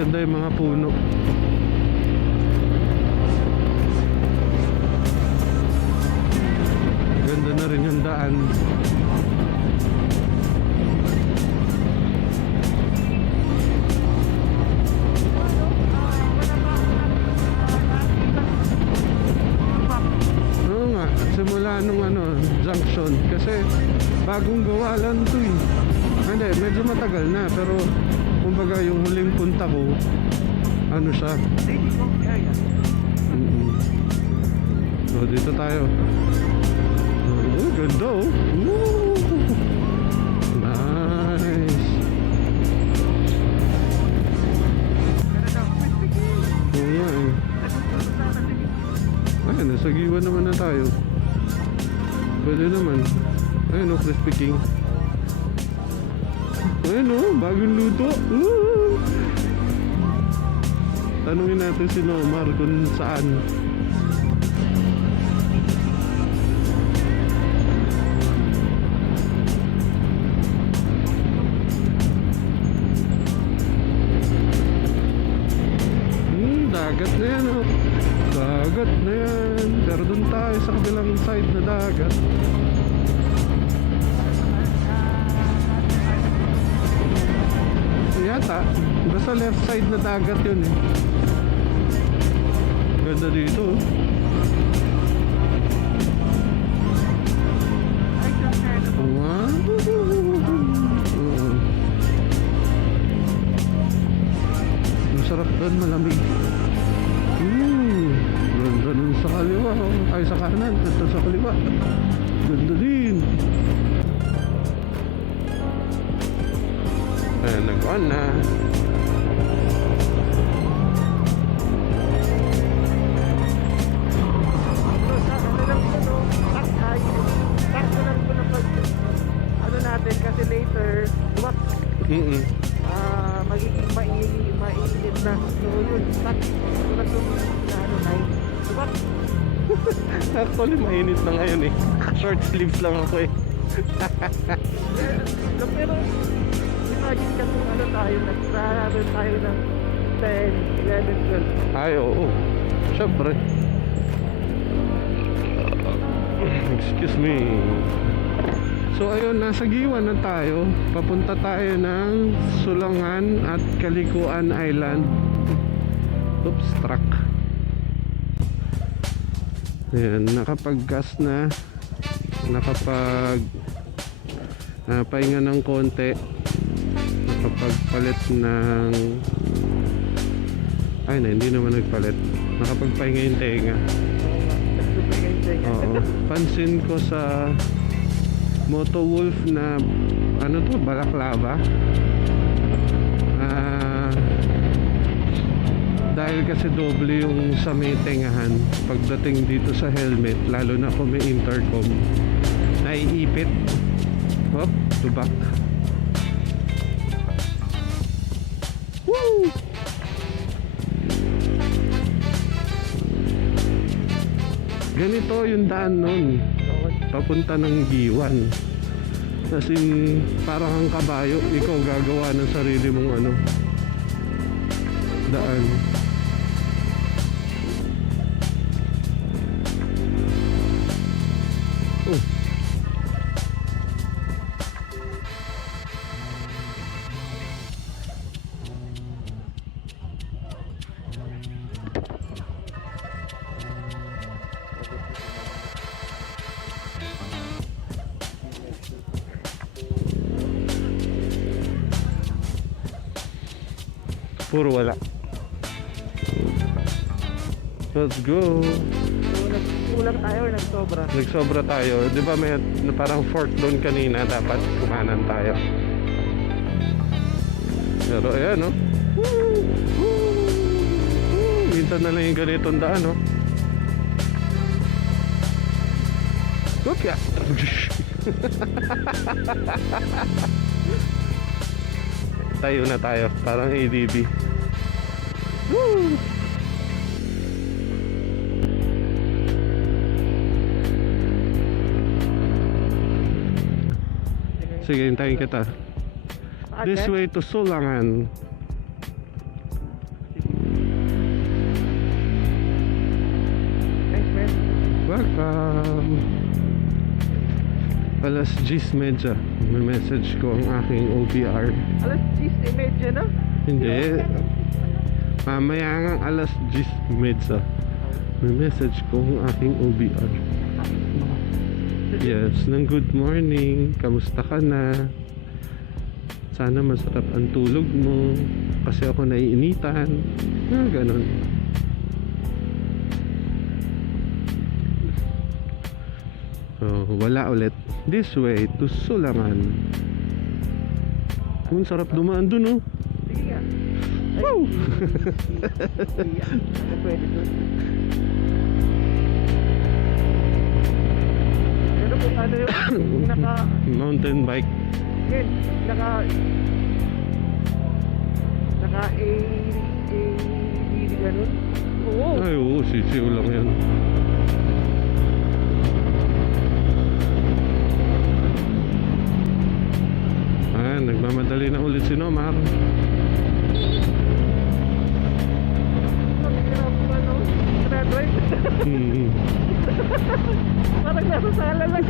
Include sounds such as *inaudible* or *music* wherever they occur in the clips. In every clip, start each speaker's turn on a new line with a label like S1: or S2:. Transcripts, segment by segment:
S1: Maganda yung mga puno. Ganda na rin yung daan. Ko, ano siya.
S2: Kaya.
S1: Mm-mm. So dito tayo. Oh, ganda oh. Woo! Nice. Oo nga eh. Ayun, naman na tayo. Pwede naman. Ayun oh, crispy king. Ayun oh, bagong luto. Woo! Tanungin natin si Nomar kung saan. Hmm, dagat na yan oh. Dagat na yan. Pero dun tayo sa kabilang side na dagat. Yata, basta left side na dagat yun eh. Ganda dito oh. Wow! Masarap doon, malamig. Hmm. Ganda dun sa kaliwa. oh. Ay, sa kanan. Ito sa kaliwa. Ganda din. Ayan, nag-on na. Short sleeves lang ako eh. *laughs*
S2: Pero, imagine ka kung ano tayo, nag-travel tayo ng 10, 11, 12.
S1: Ay, oo. Siyempre. Excuse me. So ayun, nasa Giwan na tayo. Papunta tayo ng Sulangan at Kalikuan Island. Oops, truck. Ayan, nakapag-gas na. Nakapag ah, pahinga ng konti. Nakapagpalit ng ay na, hindi naman nagpalit. Nakapagpahinga yung tenga. Oo. Pansin ko sa Moto Wolf na ano to, balaklava. Dahil kasi doble yung sa may tengahan pagdating dito sa helmet lalo na kung may intercom naiipit. Hop to back Woo! ganito yung daan nun. Papunta ng Giwan as in parang ang kabayo ikaw gagawa ng sarili mong ano daan Puro wala. Let's go.
S2: Kulang, tayo or nagsobra?
S1: Nagsobra tayo. Di ba may parang fork doon kanina. Dapat kumanan tayo. Pero ayan, no? Woo! Minsan na lang yung ganitong daan, no? Okay. *laughs* tayo na tayo. Parang ADB. Woo! Sige, hintayin kita. This way to Sulangan. Welcome! Alas 10 medya. May message ko ang aking OBR.
S2: Alas 10 medya na?
S1: Hindi. Mamaya nga alas 10 medya. May message ko ang aking OBR. Yes, ng good morning. Kamusta ka na? Sana masarap ang tulog mo. Kasi ako naiinitan. Ah, ganun. Oh, wala ulit. This way to Sulangan. Ang sarap dumaan dun, oh.
S2: Sige
S1: Woo!
S2: Pwede doon? Pero kung ano yung naka...
S1: Mountain bike.
S2: Yun, naka... Naka A... A... B... ganun. Oo.
S1: Ay, oo, sisiw lang yan. Ah, nagmamadali na ulit si Nomar.
S2: Mahirap ano? Tra-drive.
S1: Hmm.
S2: Parang nasa sala lang.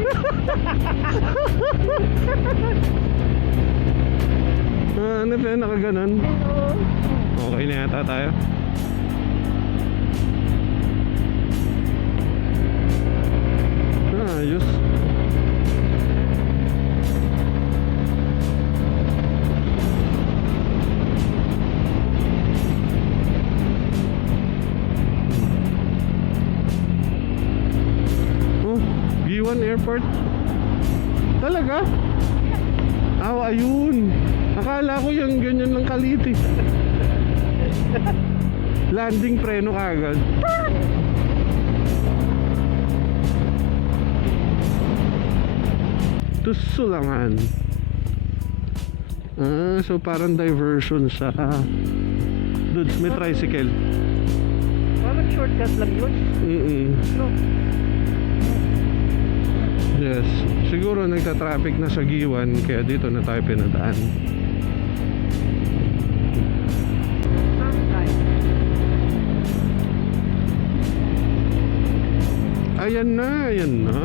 S1: Ah, ano ba? Nakaganon? Okay na yata tayo. Landing preno kagad. To Sulangan. Ah, so parang diversion siya. Dudes, may tricycle.
S2: Parang shortcut lang yun.
S1: Mm-mm.
S2: No.
S1: Yes. Siguro nagta-traffic na sa Giwan kaya dito na tayo pinadaan. Ayan na, ayan na.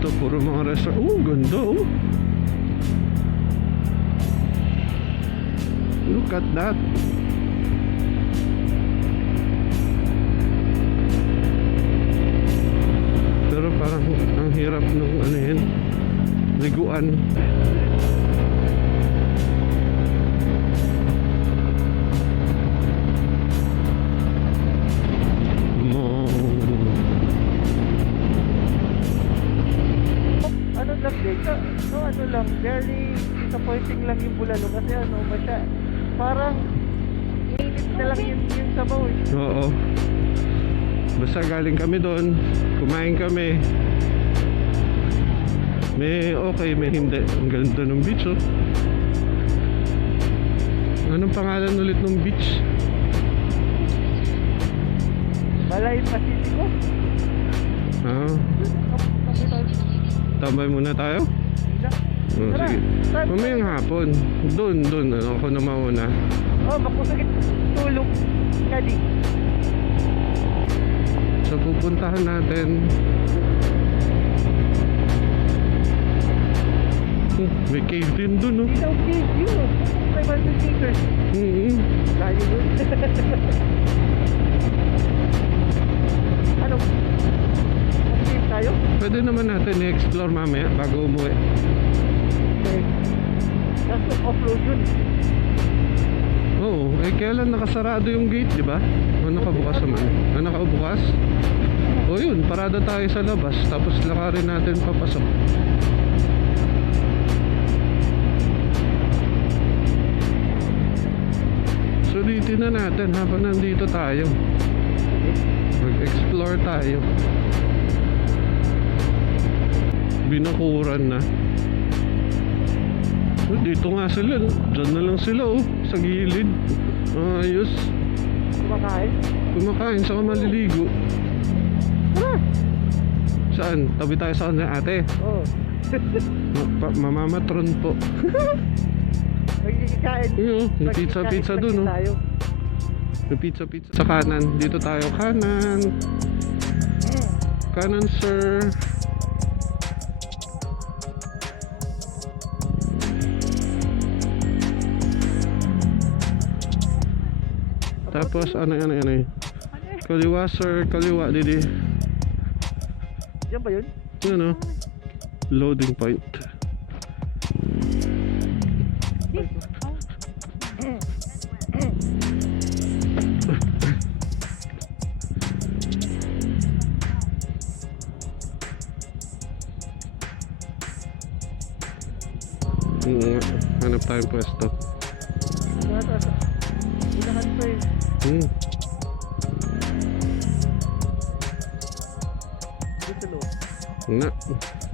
S1: Ito puro mga restaurant. Oh, ganda oh. Look at that. Pero parang ang hirap nung ano yun. Liguan.
S2: So, ano lang, very disappointing lang yung bulalo kasi ano, masya, parang init na lang yung, yung sabaw eh.
S1: Oo. Basta galing kami doon, kumain kami. May okay, may hindi. Ang ganda ng beach, oh. Anong pangalan ulit ng beach?
S2: Balay Pasisiko.
S1: Ah, tambay muna tayo? Oh,
S2: Tara,
S1: sige.
S2: saan?
S1: Mamayang hapon. Doon, doon. Ano, ako na mauna.
S2: Oh, makusagit tulog. Kadi.
S1: So, pupuntahan natin. Hmm, may cave din doon, oh.
S2: Dito, okay, yun. 500 meters.
S1: Mm-hmm.
S2: Layo yun. *laughs* ano? Okay tayo?
S1: Pwede naman natin i-explore mamaya bago umuwi.
S2: Off-road yun.
S1: Oo, eh kailan nakasarado yung gate, di ba? O nakabukas naman? Ah, nakabukas? O yun, parada tayo sa labas, tapos lakarin natin papasok. Sulitin na natin habang nandito tayo. Mag-explore tayo. Binakuran na. Oh, dito nga sila. Diyan na lang sila oh. Sa gilid. Ayos.
S2: Kumakain.
S1: Kumakain, saka maliligo.
S2: Tara!
S1: Saan? Tabi tayo sa kanila ate.
S2: Oo. *laughs*
S1: Ma- pa- mamamatron po. *laughs*
S2: Magkikain.
S1: Yun, oh, may pizza pizza dun oh.
S2: Tayo.
S1: May pizza pizza. Sa kanan, dito tayo kanan. Kanan sir. Tapos ano ano ano Kaliwa sir, kaliwa didi.
S2: Yan ba yun?
S1: Ano? Loading point. Hanap tayong pwesto.
S2: Wala ta. Unahan pa eh.
S1: Hmm.
S2: Dito.
S1: Na.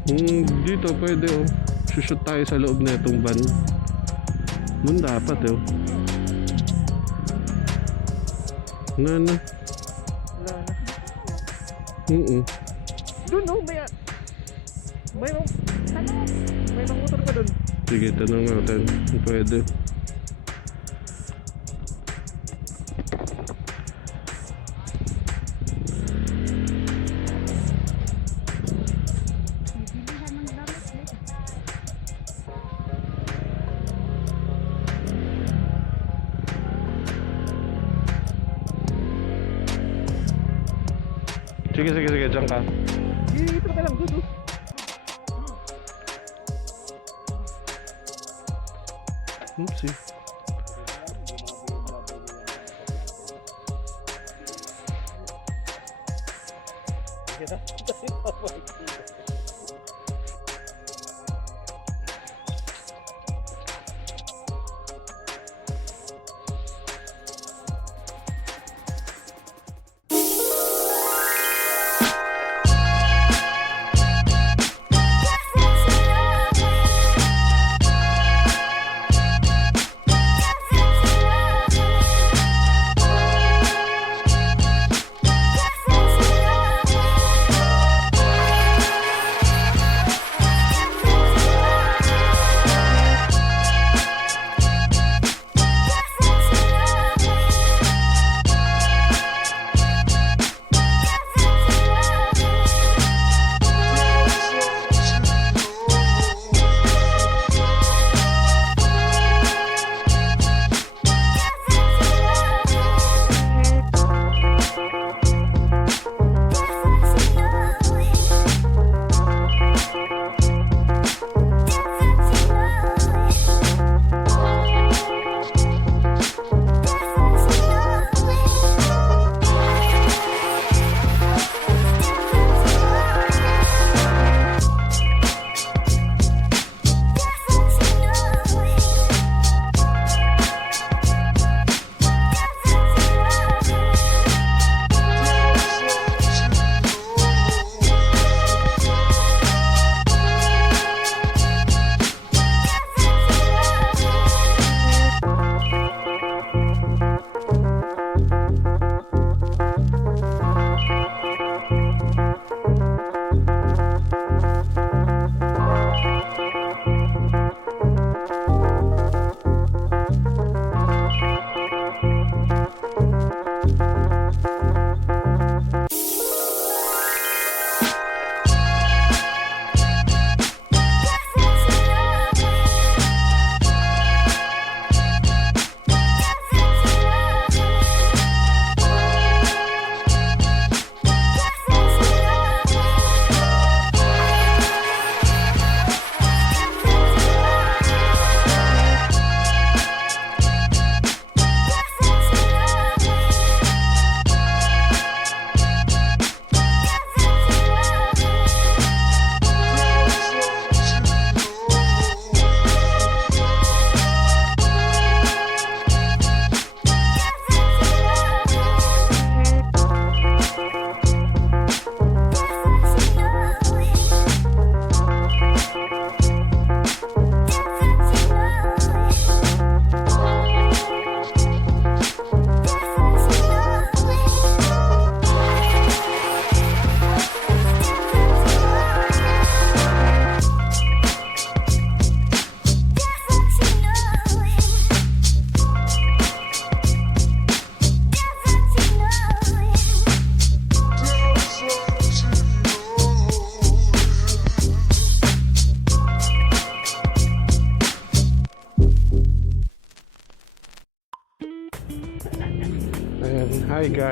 S1: Hmm, dito pwede oh. Shoot tayo sa loob na itong van. Doon dapat oh. Na na.
S2: Wala na.
S1: Oo.
S2: Doon no, may... May mang... May motor ka doon.
S1: Sige, tanong natin kung pwede. Sige, sige, sige, dyan ka.
S2: Dito ka lang oh.
S1: Oopsie.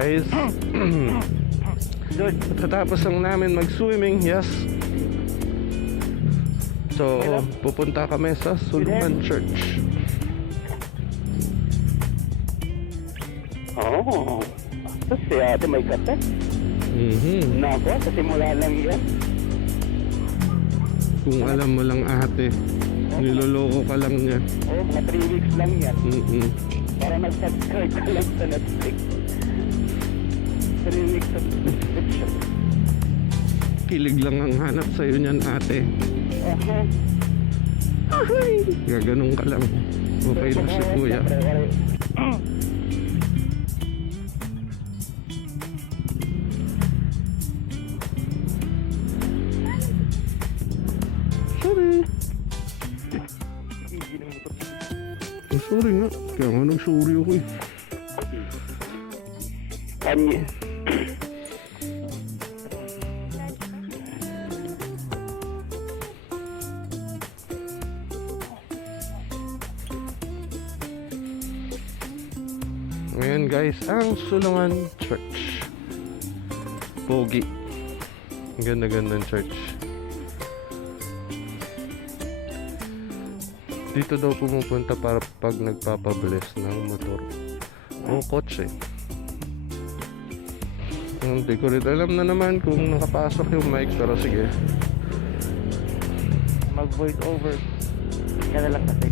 S1: Guys.
S2: Good.
S1: Katapos lang namin mag-swimming, yes. So, pupunta kami sa Sulman Church.
S3: Oh, tapos si ate may kape.
S1: Mhm.
S3: Nako, sa simula lang yan.
S1: Kung alam mo lang ate, niloloko ka lang niya.
S3: Oo, mga 3 weeks lang yan.
S1: Mhm.
S3: Para nag-subscribe ka lang sa Netflix. 3 weeks of subscription.
S1: Kilig lang ang hanap sa'yo niyan ate.
S3: Aha.
S1: Gaganong ka lang. Okay na si kuya. Sorry. Oh, sorry nga. Kaya nga nag-sorry ako eh.
S3: Kanye.
S1: Ang Sulungan Church. Pogi. Ang ganda-ganda ng church. Dito daw pumupunta para pag nagpapabless ng motor o kotse. Hindi ko rin alam na naman kung nakapasok yung mic pero sige.
S2: Mag-voice over. Kaya lang kasi.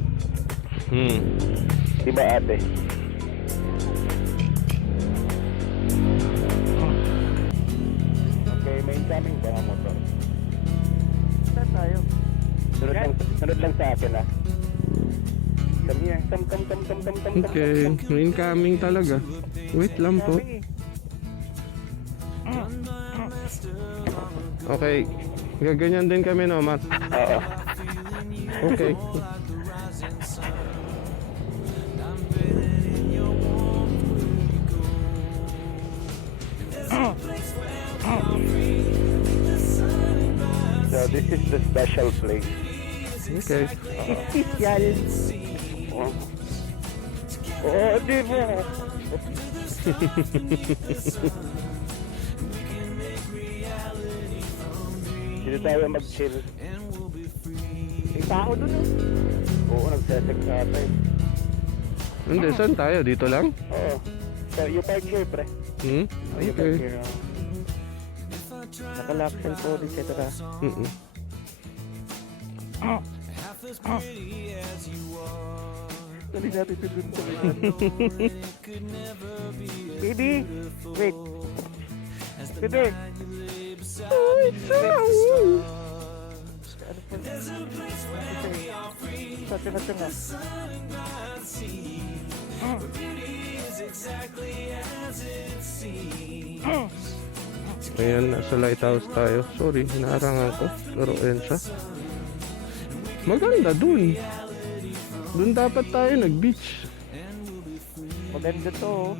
S1: Hmm.
S3: Diba ate? Incoming ba ang motor?
S2: Saan tayo?
S3: Sunod lang, sunod lang sa akin ah. Come here. Come, come, come, come, come, come.
S1: Okay, may incoming talaga. Wait lang po. Okay. Gaganyan din kami no, Matt.
S3: Oo.
S1: Okay.
S3: Special place.
S1: Okay.
S2: Espesyal.
S3: Oh, oh di ba? Dito tayo mag-chill.
S2: May tao dun oh.
S3: Oo, nagsesex sa atin.
S1: Hindi, saan tayo? Dito lang?
S3: Oo. So, you park here, pre.
S1: Hmm?
S3: Oh, you park
S1: Okay.
S3: here. oh.
S2: Nakalaksel po, etc.
S1: Mm-mm.
S2: Dali natin ito dun sa likod. *laughs* Baby! Wait! Baby! Oh, it's so po? Sa tanga-tanga.
S1: Ayan, nasa lighthouse tayo. Sorry, naarangan ko. Pero ayan siya. Maganda dun. Dun dapat tayo nag-beach.
S2: Maganda to. oh.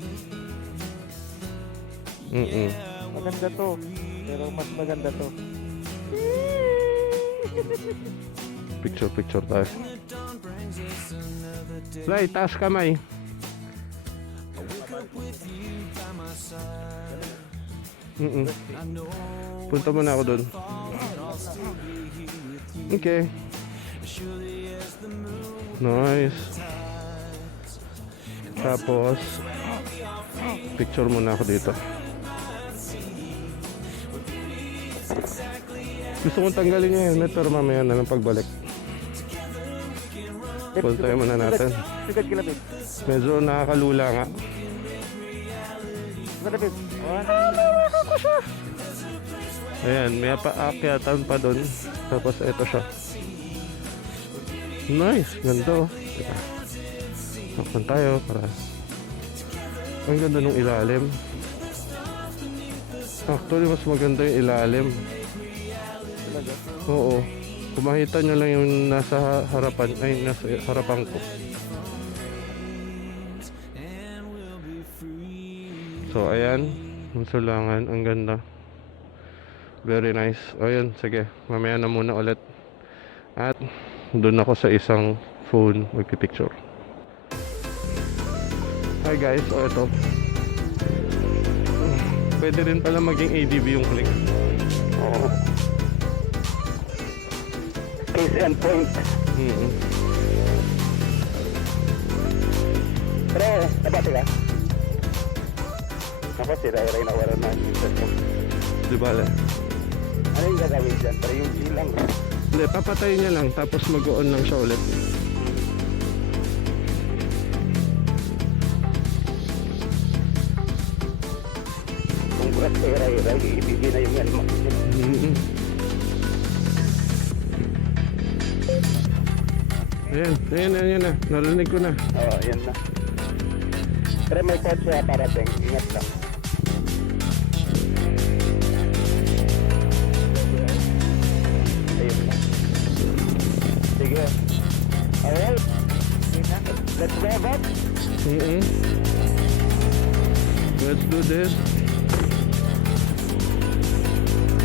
S1: Mm-mm.
S2: Maganda to. Pero mas maganda to. *laughs*
S1: Picture, picture tayo. Fly, taas kamay. Mm-mm. Punta muna ako dun. Okay. Nice. Tapos, picture muna ako dito. Gusto kong tanggalin yung helmet pero mamaya na lang pagbalik. Puntayan muna natin.
S2: Sigad kilabit.
S1: Medyo nakakalula nga.
S2: Kilabit. One.
S1: Ayan, may paakyatan pa doon. Tapos ito siya. Nice, ganda oh. Teka. Takpan tayo para... Ang ganda nung ilalim. Actually, mas maganda yung ilalim. Oo. Kung makita nyo lang yung nasa harapan, ay nasa harapan ko. So, ayan. Ang sulangan. Ang ganda. Very nice. O, yun. Sige. Mamaya na muna ulit. At, doon ako sa isang phone magpipicture. Hi guys. O, ito. pwede rin pala maging ADB yung click.
S3: Oo. Case and point.
S1: Mm
S3: Pero, nabati ka? Ako, si Ray Ray nawala na yung cellphone.
S1: Di ba?
S3: Ano yung gagawin dyan? Pero yung G lang.
S1: Hindi, papatay niya lang tapos mag-on lang siya ulit.
S3: Congrats kay Ray Ray. Ibigay na yung yan.
S1: Mm Ayan, ayan, ayan na. Narinig ko na.
S3: Oo, yan na. Pero may kotse na parating. Ingat lang. Let's
S1: do this.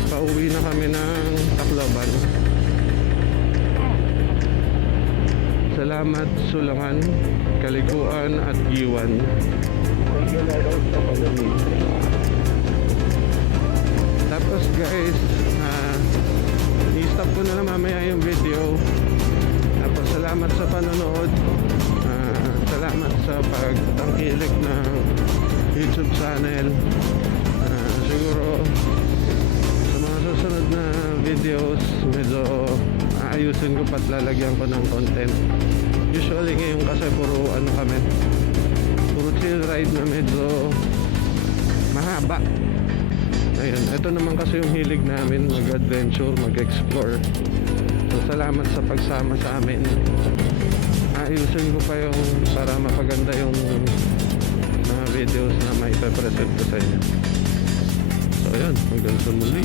S1: Pauwi na kami ng Tacloban. Salamat Sulangan, Kaliguan at Giwan. Tapos guys, ah, i-stop ko na lang mamaya yung video. Tapos salamat sa panonood. Ah, salamat sa pagtangkilik ng YouTube channel. Ah, siguro sa mga susunod na videos, medyo aayusin ko pat lalagyan ko ng content. Usually ngayon kasi puro ano kami, puro chill ride na medyo mahaba. Ayun, ito naman kasi yung hilig namin mag-adventure, mag-explore. So, salamat sa pagsama sa amin. Ayusin ko pa yung para mapaganda yung videos na may present ko sa inyo. So, ayun, hanggang sa muli.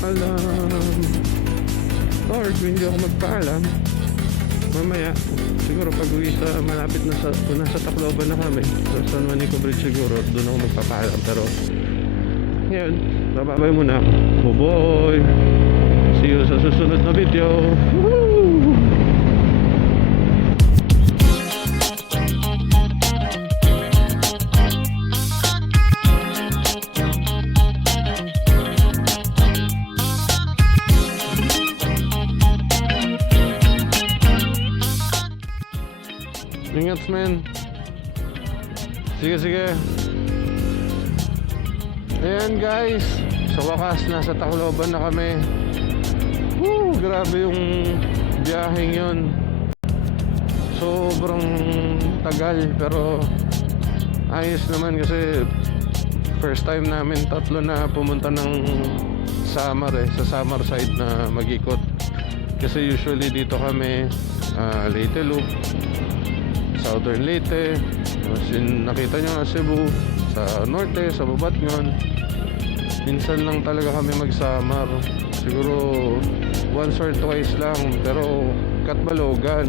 S1: Paalam! Or, kung hindi ako magpaalam, mamaya, siguro pag uwi sa malapit na sa, kung nasa Tacloban na kami, sa San Juanico Bridge siguro, doon ako magpapaalam. Pero, ngayon, bababay muna. Buboy! See you sa susunod na video. Woo! Ingat, man. Sige, sige. Ayan guys, sa wakas nasa Tacloban na kami. Woo, grabe yung biyaheng yun. Sobrang tagal pero ayos naman kasi first time namin tatlo na pumunta ng Samar eh, sa Samar side na magikot. Kasi usually dito kami ah, Leyte Loop, Southern Leyte, tapos yung nakita nyo Cebu, sa Norte, sa Babatngon. Minsan lang talaga kami magsamar. Siguro once or twice lang, pero Katbalogan.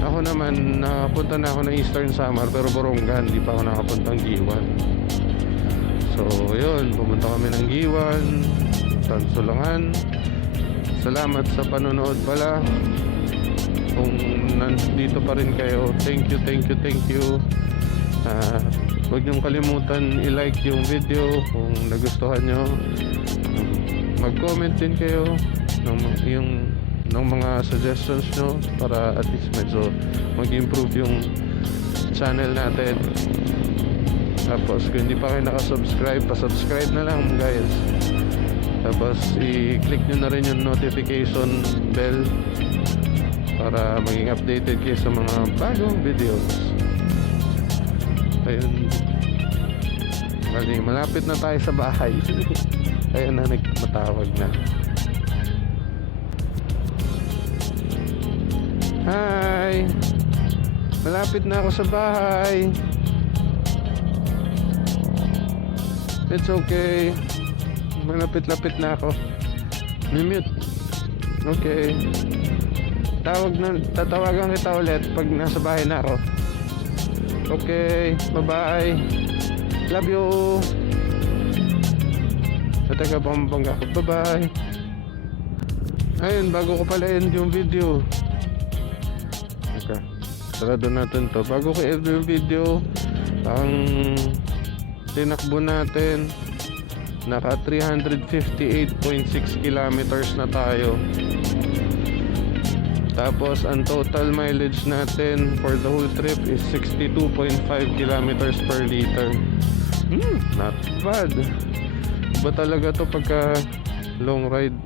S1: Ako naman, nakapunta na ako ng Eastern Samar, pero Borongan, di pa ako nakapuntang Giwan. So, yun, pumunta kami ng Giwan, Tansulangan. Salamat sa panonood pala kung nandito pa rin kayo thank you thank you thank you. Ah, huwag niyong kalimutan i-like yung video kung nagustuhan nyo mag-comment din kayo ng, yung, ng mga suggestions nyo para at least medyo mag-improve yung channel natin. Tapos kung hindi pa kayo nakasubscribe pa-subscribe na lang guys. Tapos i-click nyo na rin yung notification bell para maging updated kayo sa mga bagong videos. Ayun. Bali, malapit na tayo sa bahay. *laughs* Ayun na, nagmatawag na. Hi! Malapit na ako sa bahay. It's okay. Malapit-lapit na ako. Mute. Okay. Tawag na, tatawagan kita ulit pag nasa bahay na ako. Okay, bye-bye. Love you. Sa taga Pampanga ko. Bye-bye. Ayun, bago ko pala end yung video. Teka, sarado natin to. Bago ko end yung video, ang tinakbo natin naka 358.6 kilometers na tayo tapos ang total mileage natin for the whole trip is 62.5 kilometers per liter. Hmm, not bad. Ba talaga to pagka long ride